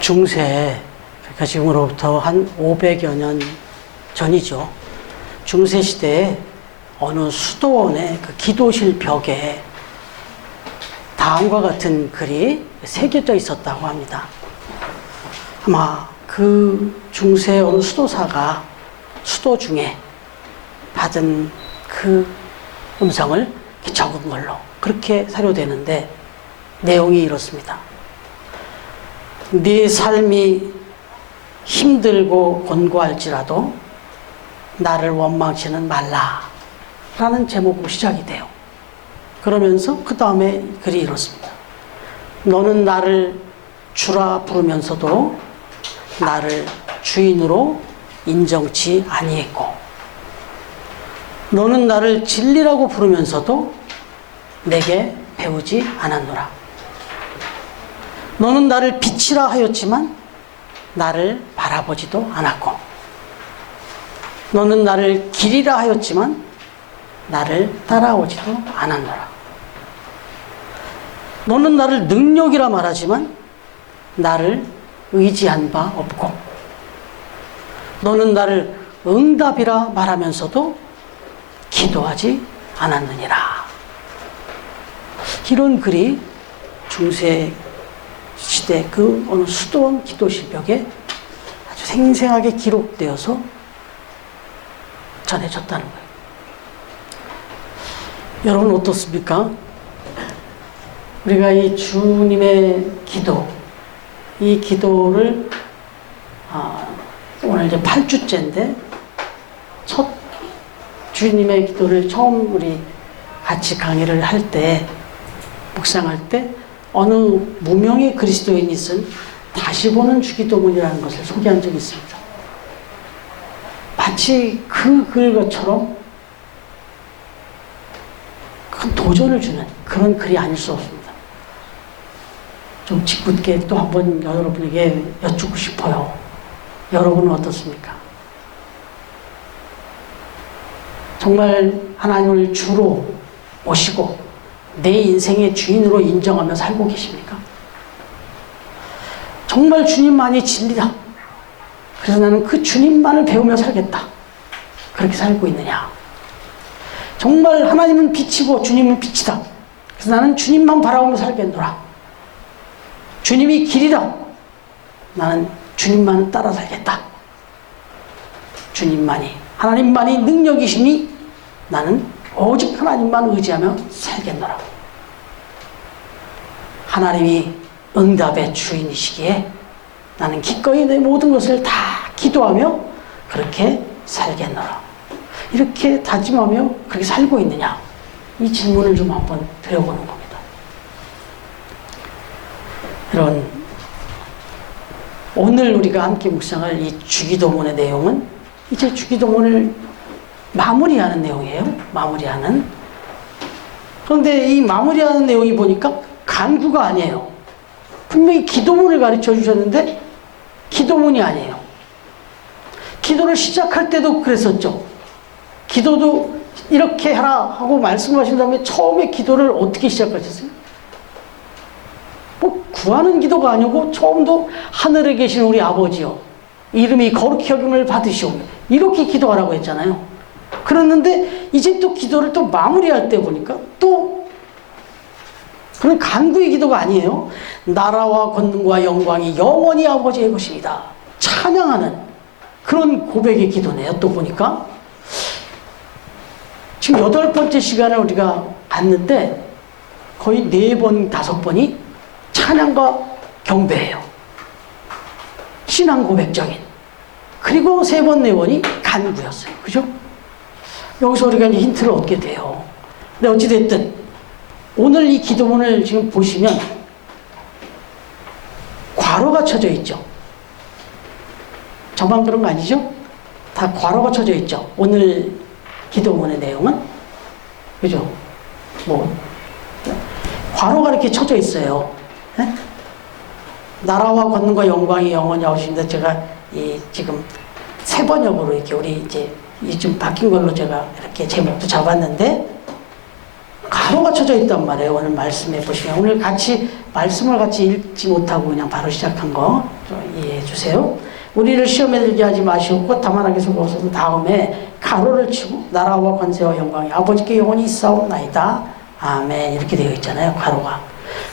중세, 그러니까 지금으로부터 한 500여 년 전이죠. 중세 시대에 어느 수도원의 그 기도실 벽에 다음과 같은 글이 새겨져 있었다고 합니다. 아마 그 중세 어느 수도사가 수도 중에 받은 그 음성을 적은 걸로 그렇게 사료되는데, 내용이 이렇습니다. 네 삶이 힘들고 곤고할지라도 나를 원망치는 말라 라는 제목으로 시작이 돼요. 그러면서 그 다음에 글이 이렇습니다. 너는 나를 주라 부르면서도 나를 주인으로 인정치 아니했고, 너는 나를 진리라고 부르면서도 내게 배우지 않았노라. 너는 나를 빛이라 하였지만 나를 바라보지도 않았고, 너는 나를 길이라 하였지만 나를 따라오지도 않았노라. 너는 나를 능력이라 말하지만 나를 의지한 바 없고, 너는 나를 응답이라 말하면서도 기도하지 않았느니라. 이런 글이 중세 시대 그 어느 수도원 기도실 벽에 아주 생생하게 기록되어서 전해졌다는 거예요. 여러분 어떻습니까? 우리가 이 주님의 기도, 이 기도를 오늘 이제 8주째인데 첫 주님의 기도를 처음 우리 같이 강의를 할 때, 묵상할 때 어느 무명의 그리스도인이 쓴 다시 보는 주기도문이라는 것을 소개한 적이 있습니다. 마치 그 글것처럼 큰 도전을 주는 그런 글이 아닐 수 없습니다. 좀 짓궂게 또 한번 여러분에게 여쭙고 싶어요. 여러분은 어떻습니까? 정말 하나님을 주로 모시고 내 인생의 주인으로 인정하며 살고 계십니까? 정말 주님만이 진리다. 그래서 나는 그 주님만을 배우며 살겠다. 그렇게 살고 있느냐? 정말 하나님은 빛이고 주님은 빛이다. 그래서 나는 주님만 바라보며 살겠노라. 주님이 길이다. 나는 주님만 따라 살겠다. 주님만이, 하나님만이 능력이시니 나는 오직 하나님만 의지하며 살겠노라. 하나님이 응답의 주인이시기에 나는 기꺼이 내 모든 것을 다 기도하며 그렇게 살겠노라. 이렇게 다짐하며 그렇게 살고 있느냐? 이 질문을 좀 한번 드려보는 겁니다. 여러분, 오늘 우리가 함께 묵상할 이 주기도문의 내용은 이제 주기도문을 마무리하는 내용이에요. 마무리하는. 그런데 이 마무리하는 내용이 보니까 간구가 아니에요. 분명히 기도문을 가르쳐 주셨는데 기도문이 아니에요. 기도를 시작할 때도 그랬었죠. 기도도 이렇게 해라 하고 말씀하신 다음에 처음에 기도를 어떻게 시작하셨어요? 뭐 구하는 기도가 아니고 처음도 하늘에 계신 우리 아버지요, 이름이 거룩히 여김을 받으시오며, 이렇게 기도하라고 했잖아요. 그랬는데 이제 또 기도를 또 마무리할 때 보니까 또 그런 간구의 기도가 아니에요. 나라와 권능과 영광이 영원히 아버지의 것입니다. 찬양하는 그런 고백의 기도네요. 또 보니까 지금 8번째 시간을 우리가 갔는데 거의 4번, 5번이 찬양과 경배예요. 신앙 고백적인. 그리고 3번, 4번이 간구였어요. 그죠? 여기서 우리가 이제 힌트를 얻게 돼요. 근데 어찌됐든 오늘 이 기도문을 지금 보시면 괄호가 쳐져 있죠. 저만 그런 거 아니죠? 다 괄호가 쳐져 있죠. 오늘 기도문의 내용은. 그죠? 뭐 괄호가 이렇게 쳐져 있어요. 네? 나라와 권능과 영광이 영원히 아우신데, 제가 이 지금 3번역으로 이렇게 우리 이제 이 좀 바뀐 걸로 제가 이렇게 제목도 잡았는데, 가로가 쳐져 있단 말이에요. 오늘 말씀해 보시면. 오늘 같이 말씀을 같이 읽지 못하고 그냥 바로 시작한 거 이해해 주세요. 우리를 시험에 들게 하지 마시고 다만 하게 속아서 다음에 가로를 치고 나라와 권세와 영광이 아버지께 영원히 있사옵나이다. 아멘. 이렇게 되어 있잖아요. 가로가.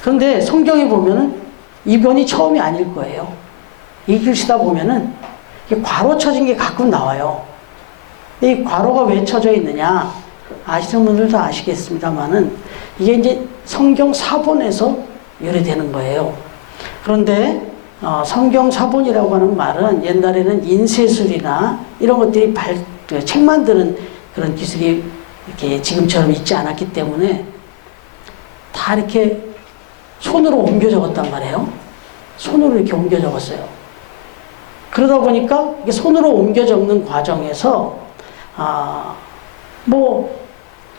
그런데 성경에 보면은 이번이 처음이 아닐 거예요. 읽으시다 보면은 괄호 쳐진 게 가끔 나와요. 이 괄호가 왜 쳐져 있느냐? 아시는 분들도 아시겠습니다만은 이게 이제 성경 사본에서 유래되는 거예요. 그런데 성경 사본이라고 하는 말은 옛날에는 인쇄술이나 이런 것들이 책 만드는 그런 기술이 이렇게 지금처럼 있지 않았기 때문에 다 이렇게 손으로 옮겨 적었단 말이에요. 손으로 이렇게 옮겨 적었어요. 그러다 보니까 이게 손으로 옮겨 적는 과정에서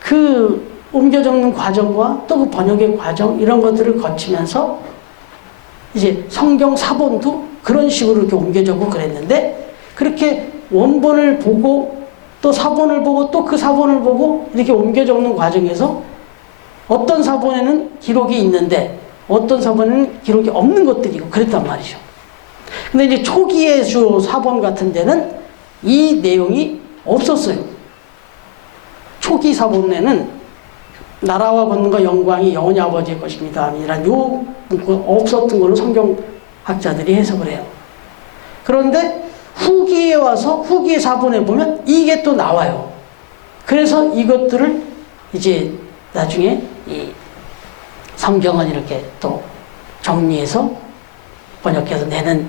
그 옮겨 적는 과정과 또 그 번역의 과정 이런 것들을 거치면서 이제 성경 사본도 그런 식으로 이렇게 옮겨 적고 그랬는데 그렇게 원본을 보고 또 사본을 보고 또 그 사본을 보고 이렇게 옮겨 적는 과정에서 어떤 사본에는 기록이 있는데 어떤 사본에는 기록이 없는 것들이고 그랬단 말이죠. 근데 이제 초기의 주 사본 같은 데는 이 내용이 없었어요. 초기 사본에는 나라와 권능과 영광이 영원히 아버지의 것입니다. 이란 요 문구가 없었던 걸로 성경학자들이 해석을 해요. 그런데 후기에 와서 후기의 사본에 보면 이게 또 나와요. 그래서 이것들을 이제 나중에 이 성경은 이렇게 또 정리해서 번역해서 내는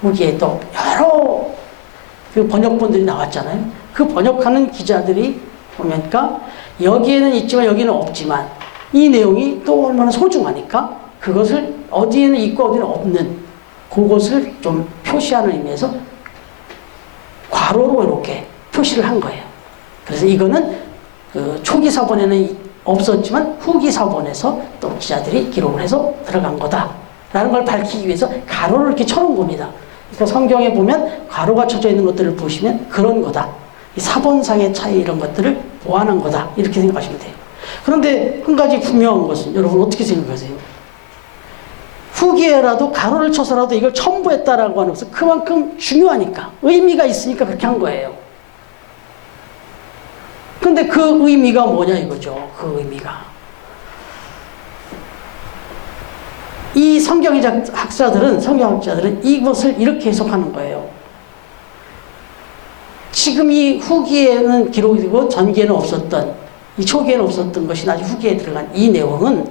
후기에 또 여러 그 번역본들이 나왔잖아요. 그 번역하는 기자들이 보니까 여기에는 있지만 여기는 없지만 이 내용이 또 얼마나 소중하니까 그것을 어디에는 있고 어디는 없는 그것을 좀 표시하는 의미에서 괄호로 이렇게 표시를 한 거예요. 그래서 이거는 그 초기 사본에는 없었지만 후기 사본에서 또 기자들이 기록을 해서 들어간 거다라는 걸 밝히기 위해서 가로를 이렇게 쳐놓은 겁니다. 그러니까 성경에 보면 가로가 쳐져 있는 것들을 보시면 그런 거다. 이 사본상의 차이 이런 것들을 보완한 거다. 이렇게 생각하시면 돼요. 그런데 한 가지 분명한 것은 여러분 어떻게 생각하세요? 후기에라도 가로를 쳐서라도 이걸 첨부했다라고 하는 것은 그만큼 중요하니까 의미가 있으니까 그렇게 한 거예요. 근데 그 의미가 뭐냐 이거죠. 그 의미가. 이 성경학자들은 이것을 이렇게 해석하는 거예요. 지금 이 후기에는 기록이 되고 전기에는 없었던, 이 초기에는 없었던 것이 나중에 후기에 들어간 이 내용은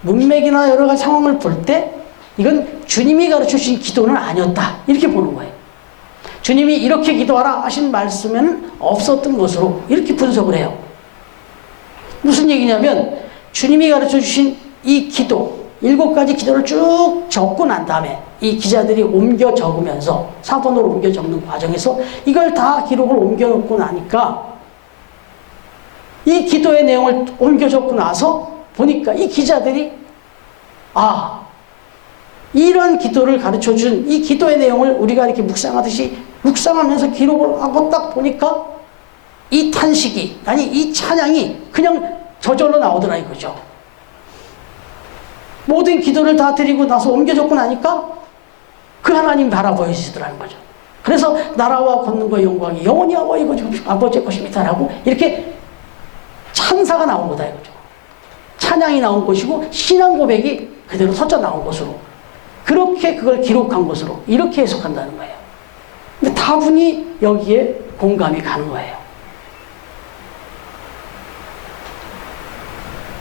문맥이나 여러 가지 상황을 볼 때 이건 주님이 가르쳐 주신 기도는 아니었다. 이렇게 보는 거예요. 주님이 이렇게 기도하라 하신 말씀에는 없었던 것으로 이렇게 분석을 해요. 무슨 얘기냐면 주님이 가르쳐 주신 이 기도 7가지 기도를 쭉 적고 난 다음에 이 기자들이 옮겨 적으면서 사본으로 옮겨 적는 과정에서 이걸 다 기록을 옮겨 놓고 나니까 이 기도의 내용을 옮겨 적고 나서 보니까 이 기자들이 이런 기도를 가르쳐 준 이 기도의 내용을 우리가 이렇게 묵상하듯이 묵상하면서 기록을 하고 딱 보니까 이 탄식이 아니 이 찬양이 그냥 저절로 나오더라 이거죠. 모든 기도를 다 드리고 나서 옮겨 적고 나니까 그 하나님 바라보이시더라는 거죠. 그래서 나라와 권능과 영광이 영원히 아버지의 것입니다 라고 이렇게 찬사가 나온 거다 이거죠. 찬양이 나온 것이고 신앙 고백이 그대로 서져 나온 것으로 그렇게 그걸 기록한 것으로 이렇게 해석한다는 거예요. 근데 다분히 여기에 공감이 가는 거예요.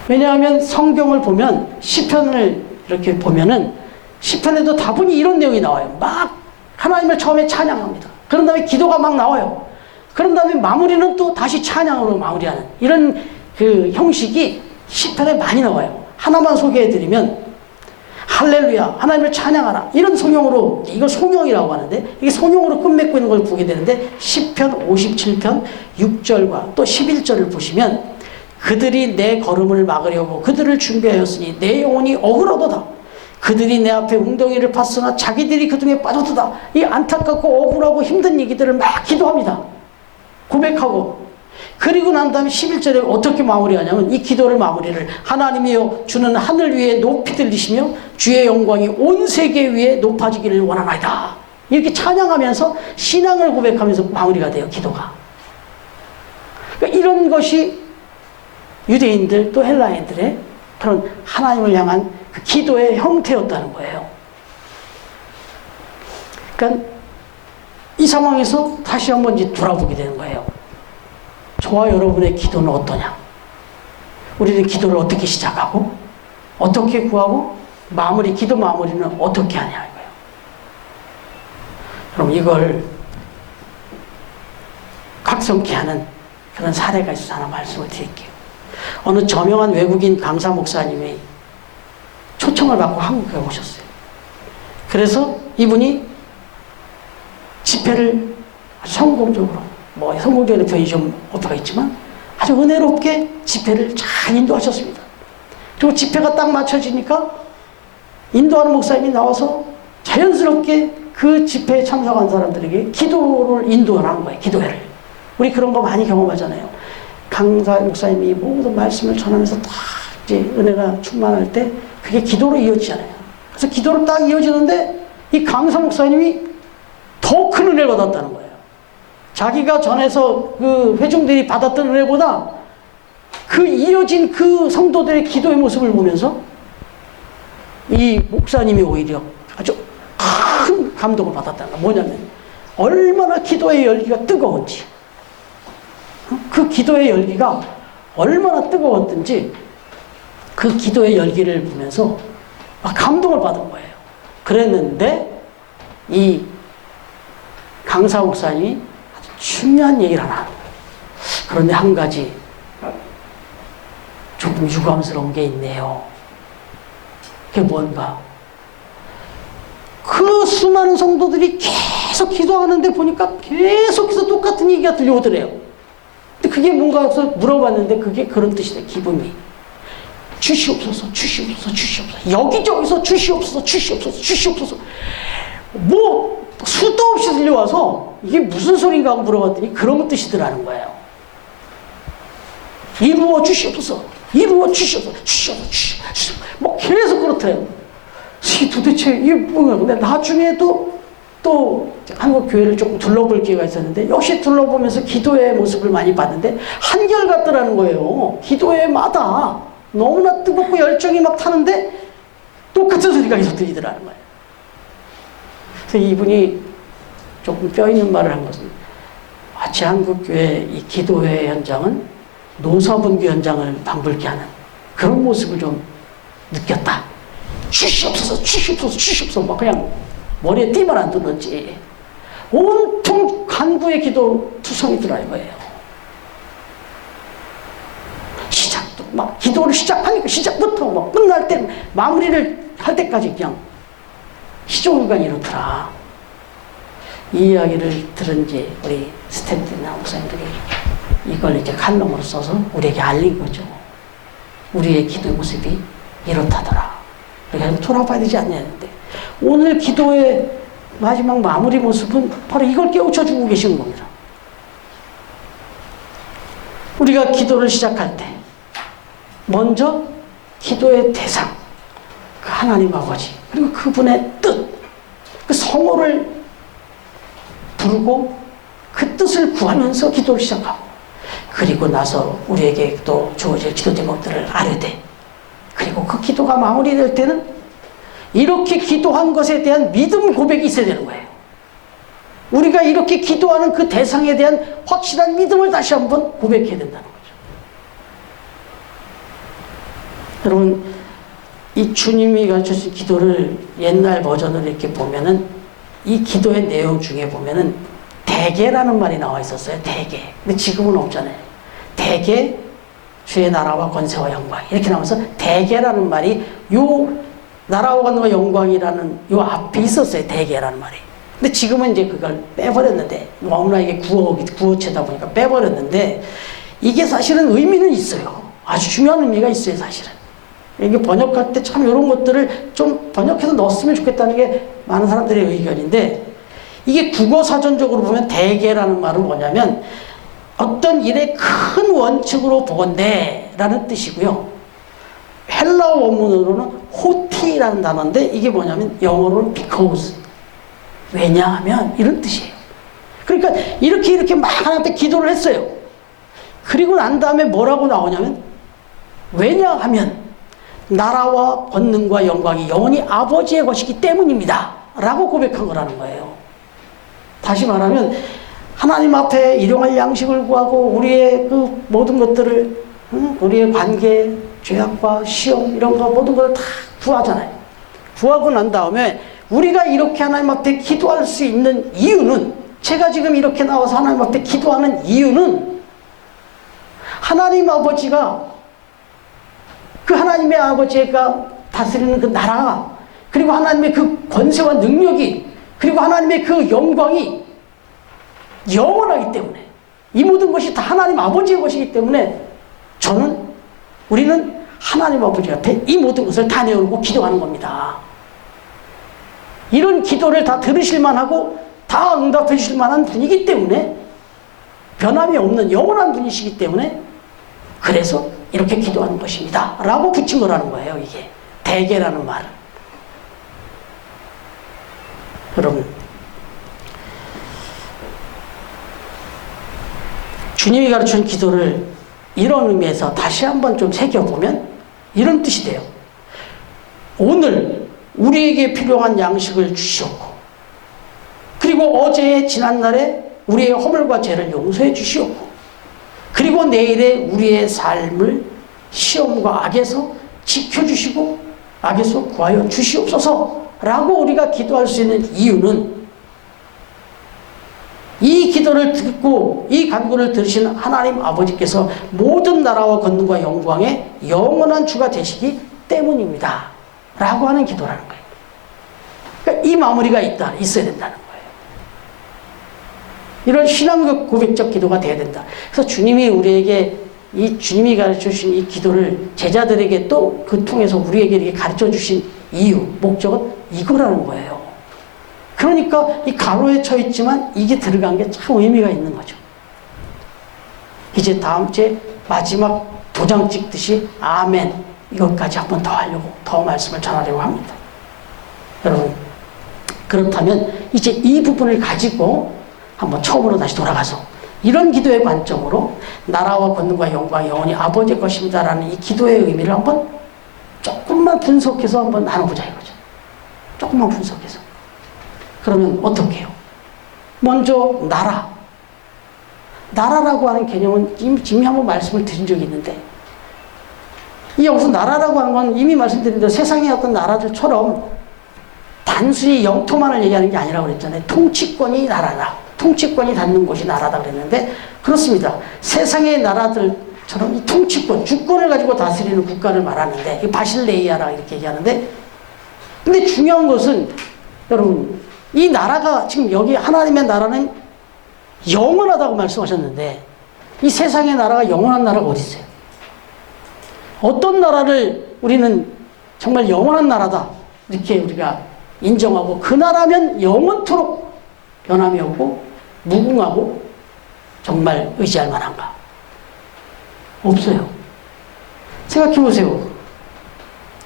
왜냐하면 성경을 보면 시편을 이렇게 보면은 시편에도 다분히 이런 내용이 나와요. 막 하나님을 처음에 찬양합니다. 그런 다음에 기도가 막 나와요. 그런 다음에 마무리는 또 다시 찬양으로 마무리하는 이런 그 형식이 시편에 많이 나와요. 하나만 소개해드리면 할렐루야 하나님을 찬양하라 이런 성형으로 이걸 성형이라고 하는데 이게 성형으로 끝맺고 있는 걸 보게 되는데 시편 57편 6절과 또 11절을 보시면 그들이 내 걸음을 막으려고 그들을 준비하였으니 내 영혼이 억울하도다. 그들이 내 앞에 웅덩이를 팠으나 자기들이 그중에 빠졌도다. 이 안타깝고 억울하고 힘든 얘기들을 막 기도합니다. 고백하고 그리고 난 다음에 11절에 어떻게 마무리하냐면 이 기도를 마무리를 하나님이여 주는 하늘 위에 높이 들리시며 주의 영광이 온 세계 위에 높아지기를 원하나이다. 이렇게 찬양하면서 신앙을 고백하면서 마무리가 돼요. 기도가. 그러니까 이런 것이 유대인들 또 헬라인들의 그런 하나님을 향한 그 기도의 형태였다는 거예요. 그러니까 이 상황에서 다시 한번 이제 돌아보게 되는 거예요. 저와 여러분의 기도는 어떠냐? 우리는 기도를 어떻게 시작하고 어떻게 구하고 기도 마무리는 어떻게 하냐 이거예요. 그럼 이걸 각성케 하는 그런 사례가 있어서 하나 말씀을 드릴게요. 어느 저명한 외국인 강사 목사님이 초청을 받고 한국에 오셨어요. 그래서 이분이 집회를 아주 성공적으로, 성공적인 표현이 좀 어폐가 있지만 아주 은혜롭게 집회를 잘 인도하셨습니다. 그리고 집회가 딱 맞춰지니까 인도하는 목사님이 나와서 자연스럽게 그 집회에 참석한 사람들에게 기도를 인도하는 거예요. 기도회를. 우리 그런 거 많이 경험하잖아요. 강사 목사님이 모든 말씀을 전하면서 딱 이제 은혜가 충만할 때 그게 기도로 이어지잖아요. 그래서 기도로 딱 이어지는데 이 강사 목사님이 더 큰 은혜를 받았다는 거예요. 자기가 전에서 그 회중들이 받았던 은혜보다 그 이어진 그 성도들의 기도의 모습을 보면서 이 목사님이 오히려 아주 큰 감동을 받았다는 거예요. 뭐냐면 얼마나 기도의 열기가 뜨거운지, 그 기도의 열기가 얼마나 뜨거웠든지 그 기도의 열기를 보면서 막 감동을 받은 거예요. 그랬는데 이 강사 목사님이 아주 중요한 얘기를 하나 하는 거예요. 그런데 한 가지 조금 유감스러운 게 있네요. 그게 뭔가? 그 수많은 성도들이 계속 기도하는데 보니까 계속해서 똑같은 얘기가 들려오더래요. 근데 그게 뭔가 해서 물어봤는데 그게 그런 뜻이래. 기분이 주시옵소서, 주시옵소서, 주시옵소서. 여기저기서 주시옵소서, 주시옵소서, 주시옵소서. 뭐 수도 없이 들려와서 이게 무슨 소린가 하고 물어봤더니 그런 뜻이더라는 거예요. 이루어 주시옵소서, 이루어 주시옵소서, 주시옵소서, 주시옵소서. 뭐 계속 그렇더래요. 이게 도대체 이게 뭐야? 근데 나중에도 또 한국 교회를 조금 둘러볼 기회가 있었는데 역시 둘러보면서 기도의 모습을 많이 봤는데 한결같더라는 거예요. 기도회마다 너무나 뜨겁고 열정이 막 타는데 똑같은 소리가 계속 들리더라는 거예요. 그래서 이분이 조금 뼈 있는 말을 한 것은 마치 한국교회 이 기도회 현장은 노사분규 현장을 방불케 하는 그런 모습을 좀 느꼈다. 주시옵소서, 주시옵소서, 주시옵소서. 막 그냥 머리에 띠만 안 두는지 온통 간구의 기도 투성이더라 이거예요. 시작도 막 기도를 시작하니까 시작부터 막 끝날 때 마무리를 할 때까지 그냥 시종일관 이렇더라. 이 이야기를 들은 지 우리 스탠드나 목사님들이 이걸 이제 칼럼으로 써서 우리에게 알린 거죠. 우리의 기도 모습이 이렇다더라. 그래서 돌아봐야 되지 않냐는데 오늘 기도의 마지막 마무리 모습은 바로 이걸 깨우쳐주고 계신 겁니다. 우리가 기도를 시작할 때 먼저 기도의 대상, 그 하나님 아버지 그리고 그분의 뜻, 그 성호를 부르고 그 뜻을 구하면서 기도를 시작하고 그리고 나서 우리에게 또 주어질 기도 제목들을 아뢰되 그리고 그 기도가 마무리될 때는 이렇게 기도한 것에 대한 믿음 고백이 있어야 되는 거예요. 우리가 이렇게 기도하는 그 대상에 대한 확실한 믿음을 다시 한번 고백해야 된다는 거죠. 여러분, 이 주님이 가르쳐주신 기도를 옛날 버전으로 이렇게 보면은 이 기도의 내용 중에 보면은 대개라는 말이 나와 있었어요. 대개. 근데 지금은 없잖아요. 대개 주의 나라와 권세와 영광 이렇게 나오면서 대개라는 말이 요 나라와 권세와 영광이라는 요 앞에 있었어요. 대개라는 말이. 근데 지금은 이제 그걸 빼버렸는데 너무나 이게 구어체다 보니까 빼버렸는데 이게 사실은 의미는 있어요. 아주 중요한 의미가 있어요. 사실은. 이게 번역할 때 참 이런 것들을 좀 번역해서 넣었으면 좋겠다는 게 많은 사람들의 의견인데 이게 국어 사전적으로 보면 대개라는 말은 뭐냐면 어떤 일의 큰 원칙으로 보건대 라는 뜻이고요. 헬라어 원문으로는 호티라는 단어인데 이게 뭐냐면 영어로는 because. 왜냐하면 이런 뜻이에요. 그러니까 이렇게 막 하나님 앞에 기도를 했어요. 그리고 난 다음에 뭐라고 나오냐면 왜냐하면 나라와 권능과 영광이 영원히 아버지의 것이기 때문입니다 라고 고백한 거라는 거예요. 다시 말하면 하나님 앞에 일용할 양식을 구하고 우리의 그 모든 것들을 우리의 관계, 죄악과 시험 이런 거 모든 걸 다 구하잖아요. 구하고 난 다음에 우리가 이렇게 하나님 앞에 기도할 수 있는 이유는, 제가 지금 이렇게 나와서 하나님 앞에 기도하는 이유는 하나님 아버지가, 그 하나님의 아버지가 다스리는 그 나라가, 그리고 하나님의 그 권세와 능력이, 그리고 하나님의 그 영광이 영원하기 때문에, 이 모든 것이 다 하나님 아버지의 것이기 때문에 우리는 하나님 아버지 앞에 이 모든 것을 다 내어놓고 기도하는 겁니다. 이런 기도를 다 들으실 만하고 다 응답해 주실 만한 분이기 때문에, 변함이 없는 영원한 분이시기 때문에 그래서 이렇게 기도하는 것입니다 라고 붙인 거라는 거예요. 이게 대개라는 말은. 여러분, 주님이 가르친 기도를 이런 의미에서 다시 한번 좀 새겨보면 이런 뜻이 돼요. 오늘 우리에게 필요한 양식을 주시옵고, 그리고 어제의 지난날에 우리의 허물과 죄를 용서해 주시옵고, 그리고 내일의 우리의 삶을 시험과 악에서 지켜주시고 악에서 구하여 주시옵소서 라고 우리가 기도할 수 있는 이유는, 이 기도를 듣고 이 간구를 들으신 하나님 아버지께서 모든 나라와 권능과 영광의 영원한 주가 되시기 때문입니다 라고 하는 기도라는 거예요. 그러니까 이 마무리가 있어야 된다는 거예요. 이런 신앙적 고백적 기도가 돼야 된다. 그래서 주님이 우리에게 주님이 가르쳐 주신 이 기도를 제자들에게 또 그 통해서 우리에게 이렇게 가르쳐 주신 이유, 목적은 이거라는 거예요. 그러니까 이 가로에 쳐 있지만 이게 들어간 게 참 의미가 있는 거죠. 이제 다음 주에 마지막 도장 찍듯이 아멘 이것까지 한번 더 하려고, 더 말씀을 전하려고 합니다. 여러분, 그렇다면 이제 이 부분을 가지고 한번 처음으로 다시 돌아가서 이런 기도의 관점으로 나라와 권능과 영광이 영원히 아버지의 것입니다 라는 이 기도의 의미를 한번 조금만 분석해서 한번 나눠보자 이거죠. 조금만 분석해서. 그러면 어떻게 해요? 먼저 나라라고 하는 개념은 이미 한번 말씀을 드린 적이 있는데, 이 여기서 나라라고 하는 건 이미 말씀드린 대로 세상의 어떤 나라들처럼 단순히 영토만을 얘기하는 게 아니라고 그랬잖아요. 통치권이 나라다, 통치권이 닿는 곳이 나라다 그랬는데, 그렇습니다. 세상의 나라들처럼 이 통치권, 주권을 가지고 다스리는 국가를 말하는데, 바실레이아라 이렇게 얘기하는데, 근데 중요한 것은 여러분, 이 나라가 지금 여기 하나님의 나라는 영원하다고 말씀하셨는데, 이 세상의 나라가 영원한 나라가 어디 있어요? 어떤 나라를 우리는 정말 영원한 나라다 이렇게 우리가 인정하고 그 나라면 영원토록 변함이 없고 무궁하고 정말 의지할 만한가? 없어요. 생각해보세요.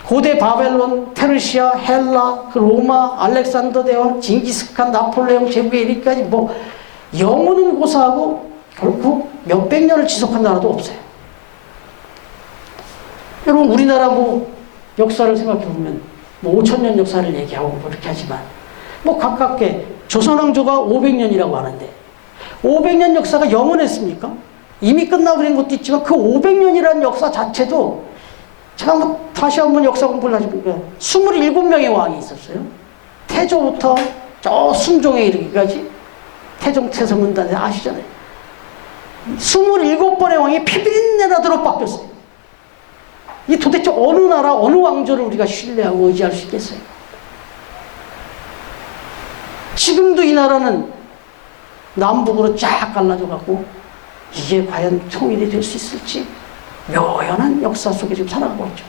고대 바벨론, 페르시아, 헬라, 그 로마, 알렉산더 대왕, 징기스칸, 나폴레옹, 제국의 이르기까지 뭐 영원은 고사하고 결국 몇백 년을 지속한 나라도 없어요. 여러분, 우리나라 뭐 역사를 생각해보면 뭐 5,000년 역사를 얘기하고 뭐 이렇게 하지만 뭐 가깝게 조선왕조가 500년이라고 하는데 500년 역사가 영원했습니까? 이미 끝나버린 것도 있지만 그 500년이라는 역사 자체도, 제가 한번 다시 한번 역사 공부를 하시니까 27명의 왕이 있었어요. 태조부터 저 순종에 이르기까지, 태종, 태성은 다 아시잖아요. 27번의 왕이 피비린내라도록 바뀌었어요. 이 도대체 어느 나라, 어느 왕조를 우리가 신뢰하고 의지할 수 있겠어요? 지금도 이 나라는 남북으로 쫙 갈라져갖고 이게 과연 통일이 될 수 있을지 묘연한 역사 속에 지금 살아가고 있죠.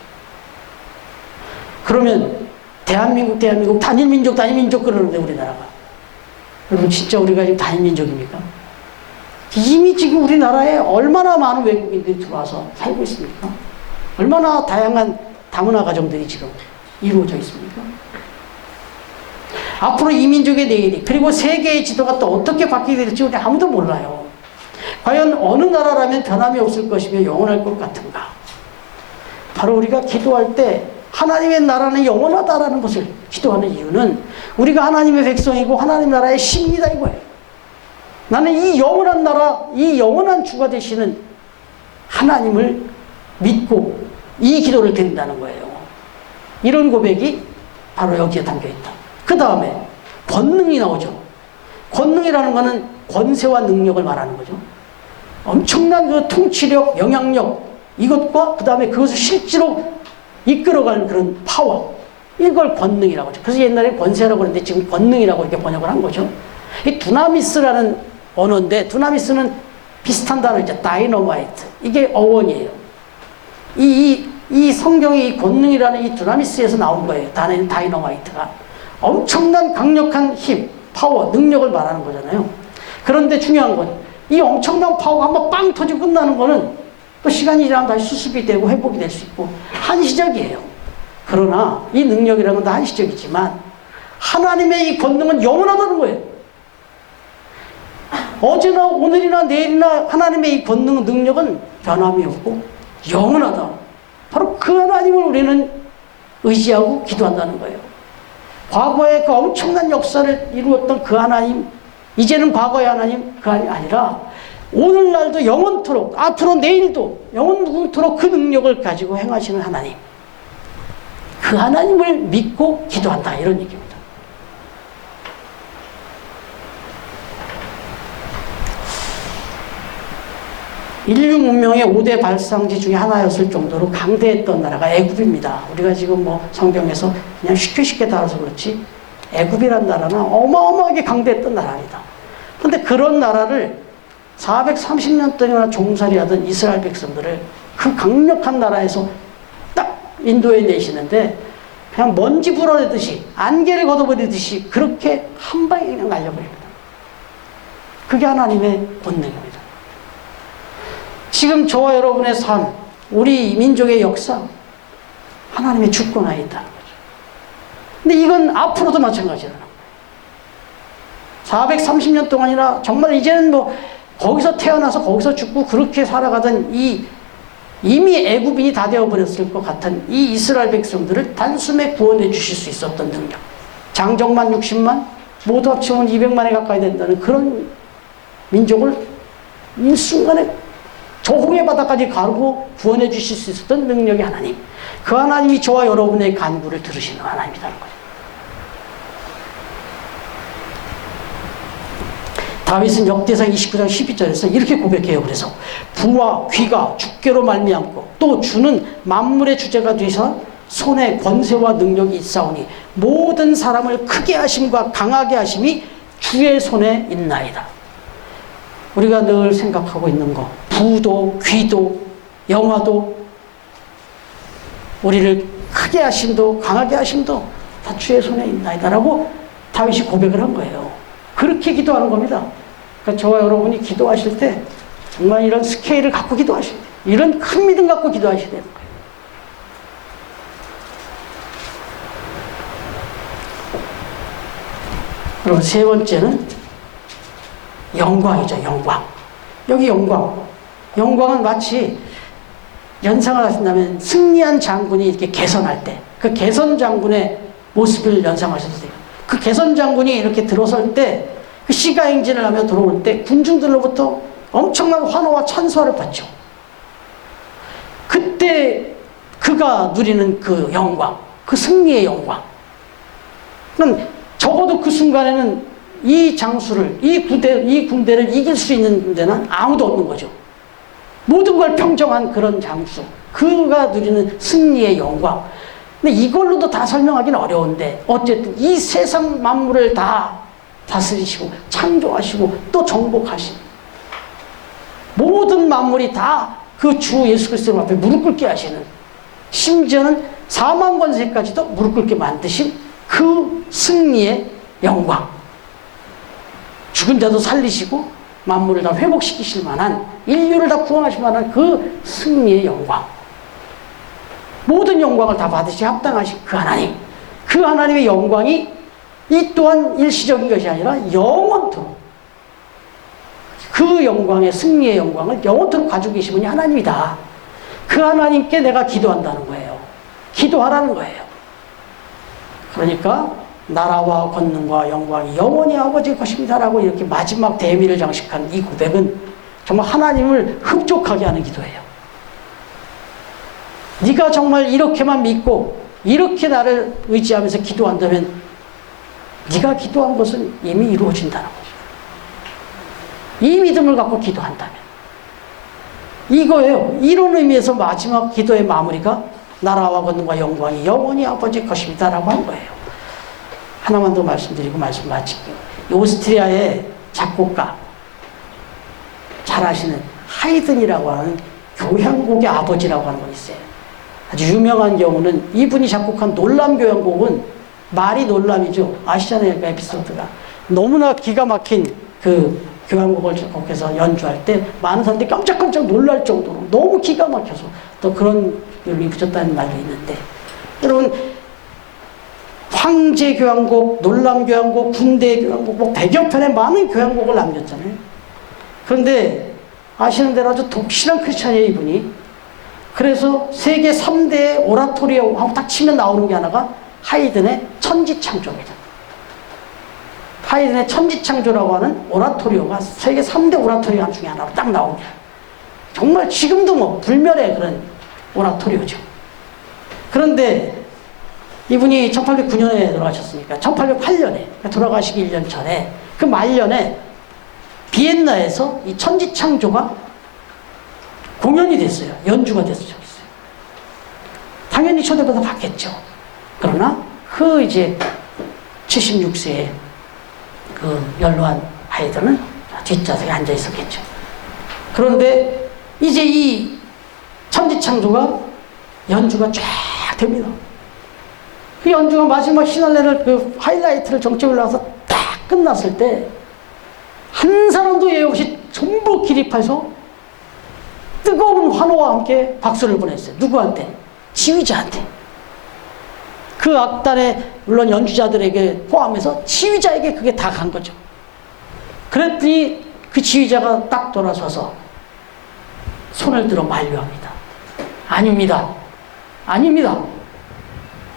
그러면 대한민국 단일민족 그러는데 우리나라가, 여러분 진짜 우리가 지금 단일민족입니까? 이미 지금 우리나라에 얼마나 많은 외국인들이 들어와서 살고 있습니까? 얼마나 다양한 다문화 가정들이 지금 이루어져 있습니까? 앞으로 이 민족의 내일이, 그리고 세계의 지도가 또 어떻게 바뀌게 될지 우리 아무도 몰라요. 과연 어느 나라라면 변함이 없을 것이며 영원할 것 같은가? 바로 우리가 기도할 때 하나님의 나라는 영원하다라는 것을 기도하는 이유는 우리가 하나님의 백성이고 하나님 나라의 신이다 이거예요. 나는 이 영원한 나라, 이 영원한 주가 되시는 하나님을 믿고 이 기도를 드린다는 거예요. 이런 고백이 바로 여기에 담겨있다. 그 다음에 권능이 나오죠. 권능이라는 것은 권세와 능력을 말하는 거죠. 엄청난 그 통치력, 영향력, 이것과 그 다음에 그것을 실제로 이끌어가는 그런 파워, 이걸 권능이라고 하죠. 그래서 옛날에 권세라고 그랬는데 지금 권능이라고 이렇게 번역을 한 거죠. 이 두나미스라는 언어인데, 두나미스는 비슷한 단어죠. 다이너마이트. 이게 어원이에요. 이 성경의 이 권능이라는 이 두나미스에서 나온 거예요. 단어인 다이너마이트가. 엄청난 강력한 힘, 파워, 능력을 말하는 거잖아요. 그런데 중요한 건 이 엄청난 파워가 한번 빵 터지고 끝나는 거는 또 시간이 지나면 다시 수습이 되고 회복이 될 수 있고 한시적이에요. 그러나 이 능력이라는 건 한시적이지만 하나님의 이 권능은 영원하다는 거예요. 어제나 오늘이나 내일이나 하나님의 이 권능, 능력은 변함이 없고 영원하다. 바로 그 하나님을 우리는 의지하고 기도한다는 거예요. 과거에 그 엄청난 역사를 이루었던 그 하나님, 이제는 과거의 하나님, 그 하나님 아니라 오늘날도 영원토록, 앞으로 내일도 영원토록 그 능력을 가지고 행하시는 하나님, 그 하나님을 믿고 기도한다, 이런 얘기입니다. 인류 문명의 5대 발상지 중에 하나였을 정도로 강대했던 나라가 애굽입니다. 우리가 지금 뭐 성경에서 그냥 쉽게 다뤄서 그렇지 애굽이란 나라는 어마어마하게 강대했던 나라입니다. 그런데 그런 나라를 430년 동안이나 종살이하던 이스라엘 백성들을 그 강력한 나라에서 딱 인도해 내시는데 그냥 먼지 불어내듯이, 안개를 걷어버리듯이 그렇게 한 방에 그냥 날려버립니다. 그게 하나님의 권능입니다. 지금 저와 여러분의 삶, 우리 민족의 역사, 하나님의 주권 안에 있다는 거죠. 근데 이건 앞으로도 마찬가지라는 거예요. 430년 동안이나 정말 이제는 뭐 거기서 태어나서 거기서 죽고 그렇게 살아가던 이미 애굽인이 다 되어버렸을 것 같은 이 이스라엘 백성들을 단숨에 구원해 주실 수 있었던 능력. 장정만 60만, 모두 합치면 200만에 가까이 된다는 그런 민족을 일순간에 조홍의 바다까지 가르고 구원해 주실 수 있었던 능력의 하나님. 그 하나님이 저와 여러분의 간구를 들으시는 하나님이라는 거예요. 다윗은 역대상 29장 12절에서 이렇게 고백해요. 그래서 부와 귀가 주께로 말미암고 또 주는 만물의 주제가 되셔 손에 권세와 능력이 있사오니 모든 사람을 크게 하심과 강하게 하심이 주의 손에 있나이다. 우리가 늘 생각하고 있는 거, 부도 귀도 영화도 우리를 크게 하심도 강하게 하심도 다 주의 손에 있나이다 라고 다윗이 고백을 한 거예요. 그렇게 기도하는 겁니다. 그러니까 저와 여러분이 기도하실 때 정말 이런 스케일을 갖고 기도하셔야 돼요. 이런 큰 믿음 갖고 기도하셔야 되는 거예요. 그리고 세 번째는 영광이죠. 영광. 여기 영광. 영광은 마치 연상을 하신다면 승리한 장군이 이렇게 개선할 때 그 개선 장군의 모습을 연상하셔도 돼요. 그 개선 장군이 이렇게 들어설 때 그 시가행진을 하며 들어올 때 군중들로부터 엄청난 환호와 찬수를 받죠. 그때 그가 누리는 그 영광, 그 승리의 영광. 그럼 적어도 그 순간에는 이 장수를, 이 군대를 이길 수 있는 데는 아무도 없는 거죠. 모든 걸 평정한 그런 장수, 그가 누리는 승리의 영광. 근데 이걸로도 다 설명하기는 어려운데 어쨌든 이 세상 만물을 다 다스리시고 창조하시고 또 정복하시고 모든 만물이 다 그 주 예수 그리스도 앞에 무릎 꿇게 하시는, 심지어는 사망 권세까지도 무릎 꿇게 만드신 그 승리의 영광. 죽은 자도 살리시고 만물을 다 회복시키실 만한, 인류를 다 구원하실 만한 그 승리의 영광, 모든 영광을 다 받으시 합당하신 그 하나님, 그 하나님의 영광이 이 또한 일시적인 것이 아니라 영원토록, 그 영광의 승리의 영광을 영원토록 가지고 계신 분이 하나님이다. 그 하나님께 내가 기도한다는 거예요. 기도하라는 거예요. 그러니까 나라와 권능과 영광이 영원히 아버지의 것입니다라고 이렇게 마지막 대미를 장식한 이 고백은 정말 하나님을 흡족하게 하는 기도예요. 네가 정말 이렇게만 믿고 이렇게 나를 의지하면서 기도한다면 네가 기도한 것은 이미 이루어진다는 거죠. 이 믿음을 갖고 기도한다면 이거예요. 이런 의미에서 마지막 기도의 마무리가 나라와 권능과 영광이 영원히 아버지의 것입니다라고 한 거예요. 하나만 더 말씀드리고 말씀 마칠게요. 오스트리아의 작곡가, 잘 아시는 하이든이라고 하는 교향곡의 아버지라고 하는 분 있어요. 아주 유명한 경우는 이분이 작곡한 놀람 교향곡은 말이 놀람이죠. 아시잖아요, 그 에피소드가. 너무나 기가 막힌 그 교향곡을 작곡해서 연주할 때 많은 사람들이 깜짝깜짝 놀랄 정도로 너무 기가 막혀서 또 그런 이름이 붙였다는 말도 있는데, 여러분 황제 교향곡, 놀람 교향곡, 군대 교향곡, 뭐 100여 편의 많은 교향곡을 남겼잖아요. 그런데 아시는 대로 아주 독실한 크리스찬이에요, 이분이. 그래서 세계 3대 오라토리오하고 딱 치면 나오는 게 하나가 하이든의 천지창조입니다. 하이든의 천지창조라고 하는 오라토리오가 세계 3대 오라토리오 중에 하나로 딱 나옵니다. 정말 지금도 뭐 불멸의 그런 오라토리오죠. 그런데 이분이 1809년에 돌아가셨으니까 1808년에 돌아가시기 1년 전에 그 말년에 비엔나에서 이 천지창조가 공연이 됐어요. 연주가 됐어요. 당연히 초대받아 봤겠죠. 그러나 그 이제 76세에 그 연로한 하이든은 뒷좌석에 앉아 있었겠죠. 그런데 이제 이 천지창조가 연주가 쫙 됩니다. 그 연주가 마지막 시날레를 그 하이라이트를 정점을 나와서 딱 끝났을 때 한 사람도 예외 없이 전부 기립해서 뜨거운 환호와 함께 박수를 보냈어요. 누구한테? 지휘자한테. 그 악단의 물론 연주자들에게 포함해서 지휘자에게 그게 다 간 거죠. 그랬더니 그 지휘자가 딱 돌아서서 손을 들어 만류합니다. 아닙니다. 아닙니다.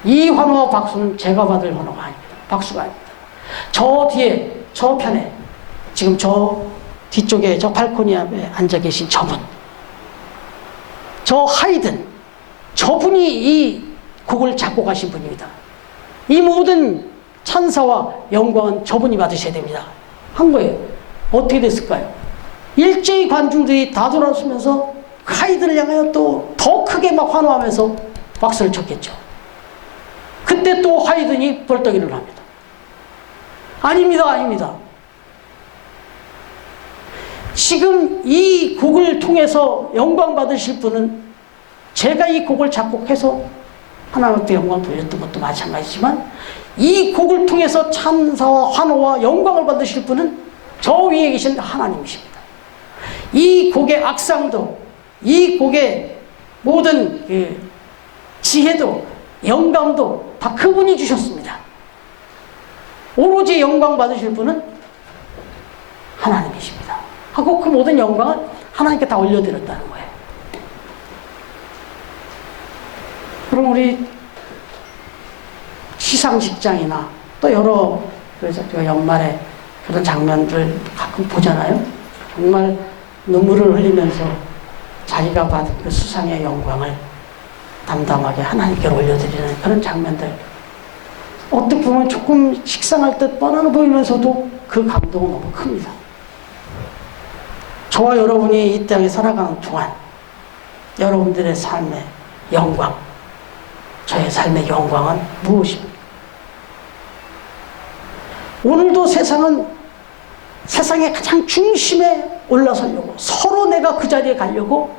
이 환호와 박수는 제가 받을 환호가 아닙니다. 박수가 아닙니다. 저 뒤에, 저 편에, 지금 저 뒤쪽에 저 발코니에 앉아 계신 저분, 저 하이든, 저분이 이 곡을 작곡하신 분입니다. 이 모든 찬사와 영광은 저분이 받으셔야 됩니다. 한 거예요. 어떻게 됐을까요? 일제히 관중들이 다 돌아서면서 하이든을 향하여 또 더 크게 막 환호하면서 박수를 쳤겠죠. 그때 또 하이든이 벌떡 일어납니다. 아닙니다, 아닙니다. 지금 이 곡을 통해서 영광 받으실 분은 제가 이 곡을 작곡해서 하나님께 영광 돌렸던 것도 마찬가지지만 이 곡을 통해서 찬사와 환호와 영광을 받으실 분은 저 위에 계신 하나님이십니다. 이 곡의 악상도, 이 곡의 모든 그 지혜도, 영감도 다 그분이 주셨습니다. 오로지 영광 받으실 분은 하나님이십니다. 하고 그 모든 영광을 하나님께 다 올려드렸다는 거예요. 그럼 우리 시상식장이나 또 여러 그래서 연말에 그런 장면들 가끔 보잖아요. 정말 눈물을 흘리면서 자기가 받은 그 수상의 영광을 담담하게 하나님께 올려드리는 그런 장면들. 어떻게 보면 조금 식상할 듯 뻔한 보이면서도 그 감동은 너무 큽니다. 저와 여러분이 이 땅에 살아가는 동안 여러분들의 삶의 영광, 저의 삶의 영광은 무엇입니까? 오늘도 세상은 세상의 가장 중심에 올라서려고 서로 내가 그 자리에 가려고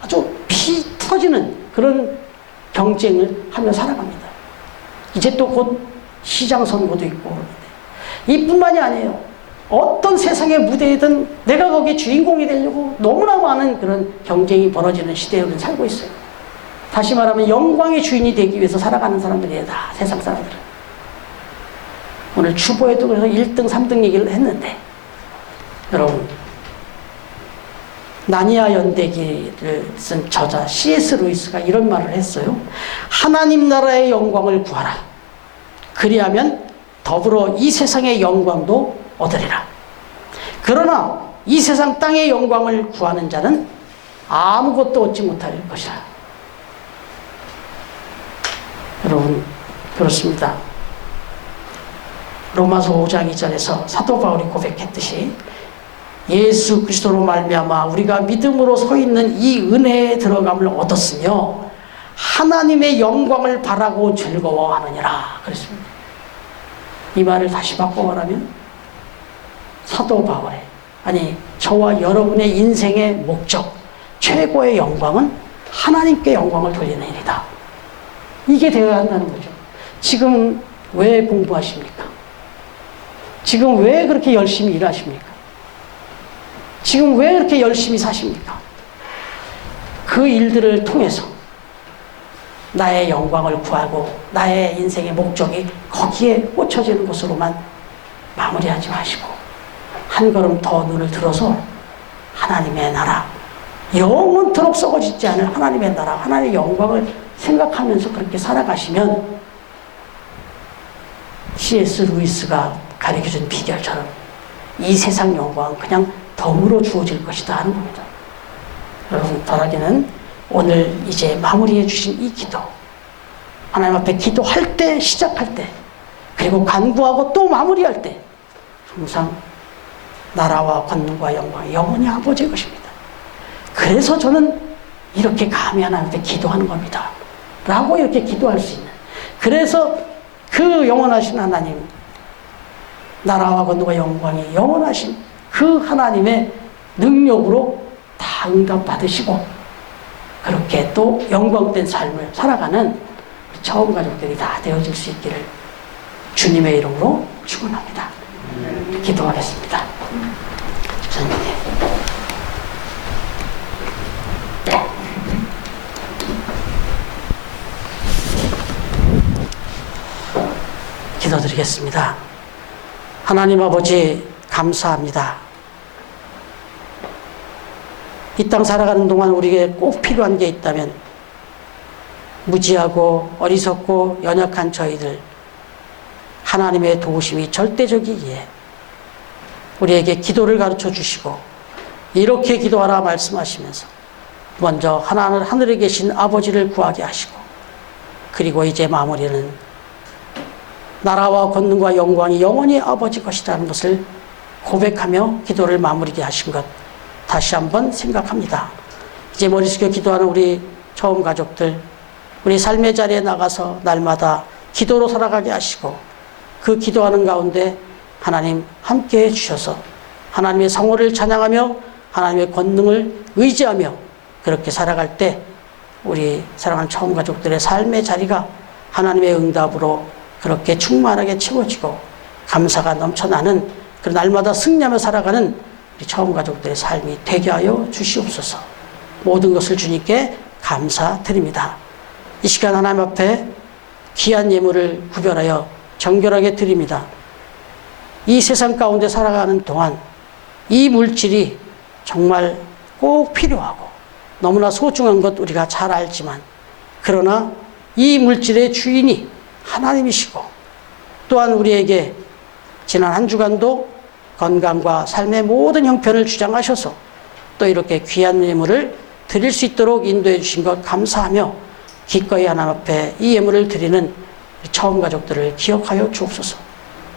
아주 피 터지는 그런 경쟁을 하며 살아갑니다. 이제 또 곧 시장 선거도 있고 그러는데 이뿐만이 아니에요. 어떤 세상의 무대이든 내가 거기에 주인공이 되려고 너무나 많은 그런 경쟁이 벌어지는 시대에 우리는 살고 있어요. 다시 말하면 영광의 주인이 되기 위해서 살아가는 사람들이에요. 다 세상 사람들은. 오늘 주보에도 그래서 1등, 3등 얘기를 했는데 여러분, 나니아 연대기를 쓴 저자 C.S. 루이스가 이런 말을 했어요. 하나님 나라의 영광을 구하라. 그리하면 더불어 이 세상의 영광도 얻으리라. 그러나 이 세상 땅의 영광을 구하는 자는 아무것도 얻지 못할 것이라. 여러분, 그렇습니다. 로마서 5장 2절에서 사도 바울이 고백했듯이 예수 그리스도로 말미암아 우리가 믿음으로 서 있는 이 은혜에 들어감을 얻었으며 하나님의 영광을 바라고 즐거워하느니라 그랬습니다. 이 말을 다시 바꿔 말하면 사도 바울의, 아니 저와 여러분의 인생의 목적, 최고의 영광은 하나님께 영광을 돌리는 일이다. 이게 되어야 한다는 거죠. 지금 왜 공부하십니까? 지금 왜 그렇게 열심히 일하십니까? 지금 왜 그렇게 열심히 사십니까? 그 일들을 통해서 나의 영광을 구하고 나의 인생의 목적이 거기에 꽂혀지는 것으로만 마무리하지 마시고 한 걸음 더 눈을 들어서 하나님의 나라, 영원토록 썩어지지 않을 하나님의 나라, 하나님의 영광을 생각하면서 그렇게 살아가시면 C.S. 루이스가 가르쳐준 비결처럼 이 세상 영광은 그냥 덤으로 주어질 것이다 하는 겁니다. 여러분, 바라기는 오늘 이제 마무리해 주신 이 기도, 하나님 앞에 기도할 때, 시작할 때, 그리고 간구하고 또 마무리할 때 항상 나라와 권능과 영광이 영원히 아버지의 것입니다. 그래서 저는 이렇게 감히 하나님 앞에 기도하는 겁니다 라고 이렇게 기도할 수 있는, 그래서 그 영원하신 하나님, 나라와 권능과 영광이 영원하신 그 하나님의 능력으로 다 응답받으시고 그렇게 또 영광된 삶을 살아가는 처음 가족들이 다 되어질 수 있기를 주님의 이름으로 축원합니다. 기도하겠습니다. 집사님. 기도드리겠습니다. 하나님 아버지, 감사합니다. 이 땅 살아가는 동안 우리에게 꼭 필요한 게 있다면 무지하고 어리석고 연약한 저희들, 하나님의 도우심이 절대적이기에 우리에게 기도를 가르쳐 주시고 이렇게 기도하라 말씀하시면서 먼저 하늘에 계신 아버지를 구하게 하시고 그리고 이제 마무리는 나라와 권능과 영광이 영원히 아버지 것이라는 것을 고백하며 기도를 마무리게 하신 것 다시 한번 생각합니다. 이제 머리 숙여 기도하는 우리 처음 가족들, 우리 삶의 자리에 나가서 날마다 기도로 살아가게 하시고 그 기도하는 가운데 하나님 함께 해주셔서 하나님의 성호를 찬양하며 하나님의 권능을 의지하며 그렇게 살아갈 때 우리 사랑하는 처음 가족들의 삶의 자리가 하나님의 응답으로 그렇게 충만하게 채워지고 감사가 넘쳐나는 그런 날마다 승리하며 살아가는 우리 처음 가족들의 삶이 되게 하여 주시옵소서. 모든 것을 주님께 감사드립니다. 이 시간 하나님 앞에 귀한 예물을 구별하여 정결하게 드립니다. 이 세상 가운데 살아가는 동안 이 물질이 정말 꼭 필요하고 너무나 소중한 것 우리가 잘 알지만 그러나 이 물질의 주인이 하나님이시고 또한 우리에게 지난 한 주간도 건강과 삶의 모든 형편을 주장하셔서 또 이렇게 귀한 예물을 드릴 수 있도록 인도해 주신 것 감사하며 기꺼이 하나님 앞에 이 예물을 드리는 처음 가족들을 기억하여 주옵소서.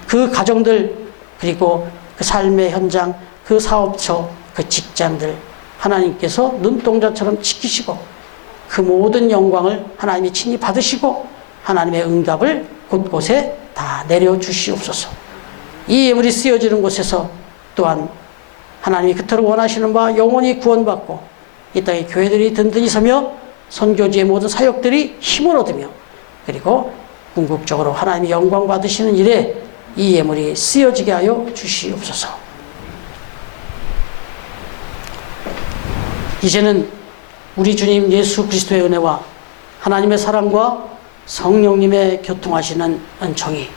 그 가정들 그리고 그 삶의 현장, 그 사업처, 그 직장들 하나님께서 눈동자처럼 지키시고 그 모든 영광을 하나님이 친히 받으시고 하나님의 응답을 곳곳에 다 내려주시옵소서. 이 예물이 쓰여지는 곳에서 또한 하나님이 그토록 원하시는 바 영원히 구원받고 이 땅의 교회들이 든든히 서며 선교지의 모든 사역들이 힘을 얻으며 그리고 궁극적으로 하나님이 영광 받으시는 일에 이 예물이 쓰여지게 하여 주시옵소서. 이제는 우리 주님 예수 그리스도의 은혜와 하나님의 사랑과 성령님의 교통하시는 은총이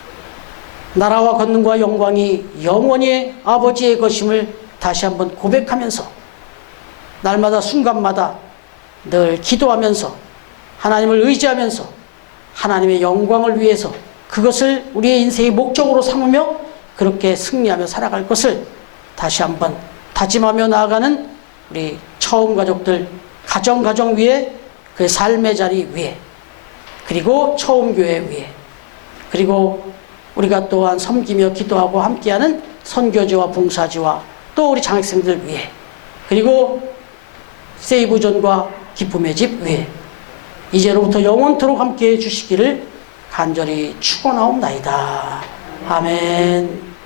나라와 권능과 영광이 영원히 아버지의 것임을 다시 한번 고백하면서 날마다 순간마다 늘 기도하면서 하나님을 의지하면서 하나님의 영광을 위해서 그것을 우리의 인생의 목적으로 삼으며 그렇게 승리하며 살아갈 것을 다시 한번 다짐하며 나아가는 우리 처음 가족들 가정 위에 그 삶의 자리 위에 그리고 처음 교회 위에 그리고 우리가 또한 섬기며 기도하고 함께하는 선교지와 봉사지와 또 우리 장학생들 위해 그리고 세이브존과 기쁨의 집 위에 이제로부터 영원토록 함께해 주시기를 간절히 축원하옵나이다. 아멘.